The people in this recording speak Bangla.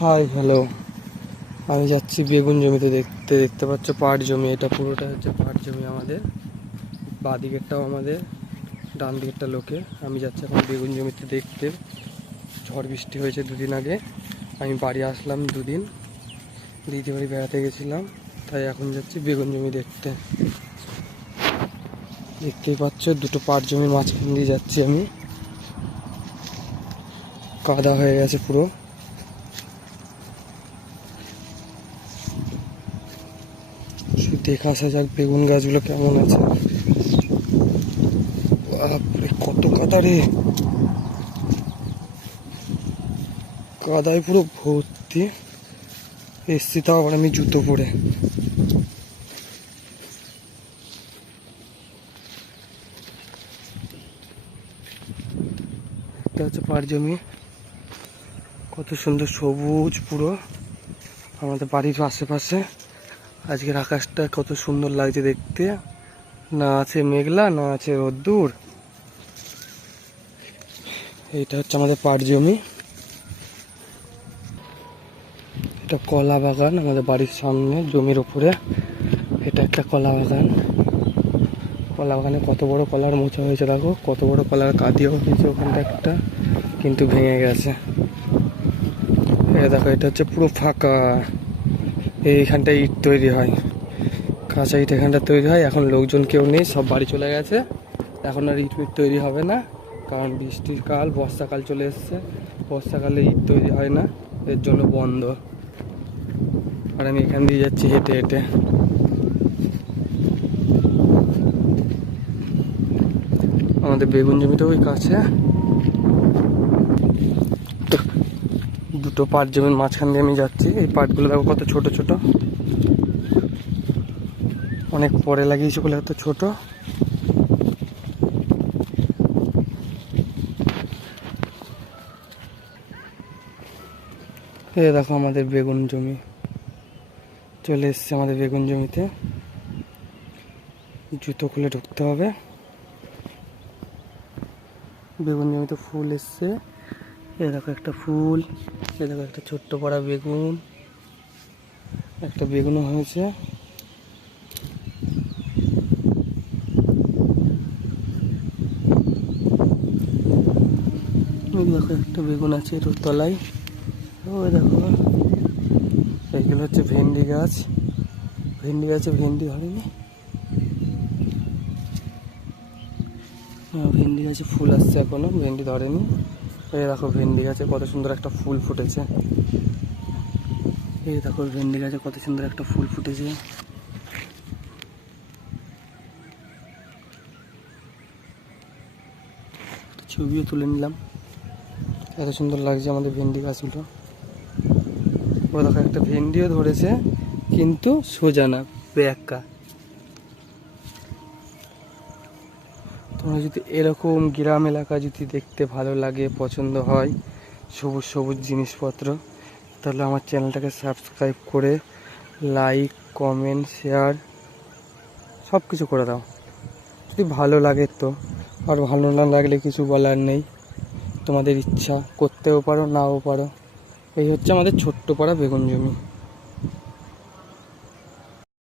হাই হ্যালো আমি যাচ্ছি বেগুন জমিতে দেখতে দেখতে পাচ্ছ পাট জমি। এটা পুরোটা হচ্ছে পাট জমি আমাদের। বাঁ দিকেরটাও আমাদের ডান দিকেরটা লোকে আমি যাচ্ছি এখন বেগুন জমিতে দেখতে। ঝড় বৃষ্টি হয়েছে দুদিন আগে। আমি বাড়ি আসলাম দুদিন। দিদি বাড়ি বেড়াতে গেছিলাম, তাই এখন যাচ্ছি বেগুন জমি দেখতে। দেখতেই পাচ্ছ, দুটো পাট জমির মাঝখান দিয়ে যাচ্ছি আমি। কাদা হয়ে গেছে পুরো। দেখে আসা যাক বেগুন গাছগুলো কেমন আছে। কত কাদা রে। কাদায় পুরো ভর্তি। এসছি তাও আবার আমি জুতো পরে। এটা হচ্ছে পাট জমি। কত সুন্দর সবুজ পুরো। আমাদের বাড়ির আশেপাশে। আজকের আকাশটা কত সুন্দর লাগছে দেখতে। না আছে মেঘলা, না আছে রোদ্দুর। এটা হচ্ছে আমাদের পাট জমি। এটা কলা বাগান আমাদের বাড়ির সামনে, জমির উপরে। এটা একটা কলা বাগান। কলা বাগানে কত বড় কলার মোচা হয়েছে দেখো, কত বড় কলার কাঁদিও হয়েছে ওখানটা একটা, কিন্তু ভেঙে গেছে। এ দেখো, এটা হচ্ছে পুরো ফাঁকা। এইখানটা ইট তৈরি হয়। কাঁচা ইট এখানটা তৈরি হয়। এখন লোকজন কেউ নেই, সব বাড়ি চলে গেছে। এখন আর ইট ফিট তৈরি হবে না, কারণ বৃষ্টির কাল, বর্ষাকাল চলে এসছে। বর্ষাকালে ইট তৈরি হয় না, এর জন্য বন্ধ। আর আমি এখান দিয়ে যাচ্ছি হেঁটে হেঁটে। আমাদের বেগুন জমিটা ওই কাছে তো দুটো পাট জমির মাঝখান দিয়ে আমি যাচ্ছি। এই পাটগুলো দেখো কত ছোট ছোট। অনেক পরে লাগিয়েছি বলে এত ছোট। এই দেখো আমাদের বেগুন জমি। চলে এসছে আমাদের বেগুন জমিতে। জুতো খুলে ঢুকতে হবে। বেগুন জমিতে ফুল এসছে। এ দেখো একটা ফুল এ দেখো একটা ছোট্ট পাড়া বেগুন একটা বেগুনও হয়েছে। দেখো একটা বেগুন আছে এর তলায়। ওই দেখো। এইগুলো হচ্ছে ভেন্ডি গাছ। ভেন্ডি গাছে ভেন্ডি ধরেনি? হ্যাঁ, ভেন্ডি গাছে ফুল আসছে এখনও ভেন্ডি ধরেনি। এই দেখো ভেন্ডি গাছে কত সুন্দর একটা ফুল ফুটেছে। এই দেখো ভেন্ডি গাছে কত সুন্দর একটা ফুল ফুটেছে। ছবিও তুলে নিলাম। এত সুন্দর লাগছে আমাদের ভেন্ডি গাছগুলো ও দেখো, একটা ভেন্ডিও ধরেছে, কিন্তু সোজা না ব্যাকা তোমরা যদি এরকম গ্রাম এলাকা যদি দেখতে ভালো লাগে, পছন্দ হয়, সবুজ সবুজ জিনিসপত্র, তাহলে আমার চ্যানেলটাকে সাবস্ক্রাইব করে লাইক কমেন্ট শেয়ার সব কিছু করে দাও। যদি ভালো লাগে তো, আর ভালো না লাগলে কিছু বলার নেই। তোমাদের ইচ্ছা করতেও পারো, নাও পারো। এই হচ্ছে আমাদের ছোট্ট পাড়া বেগুন জমি।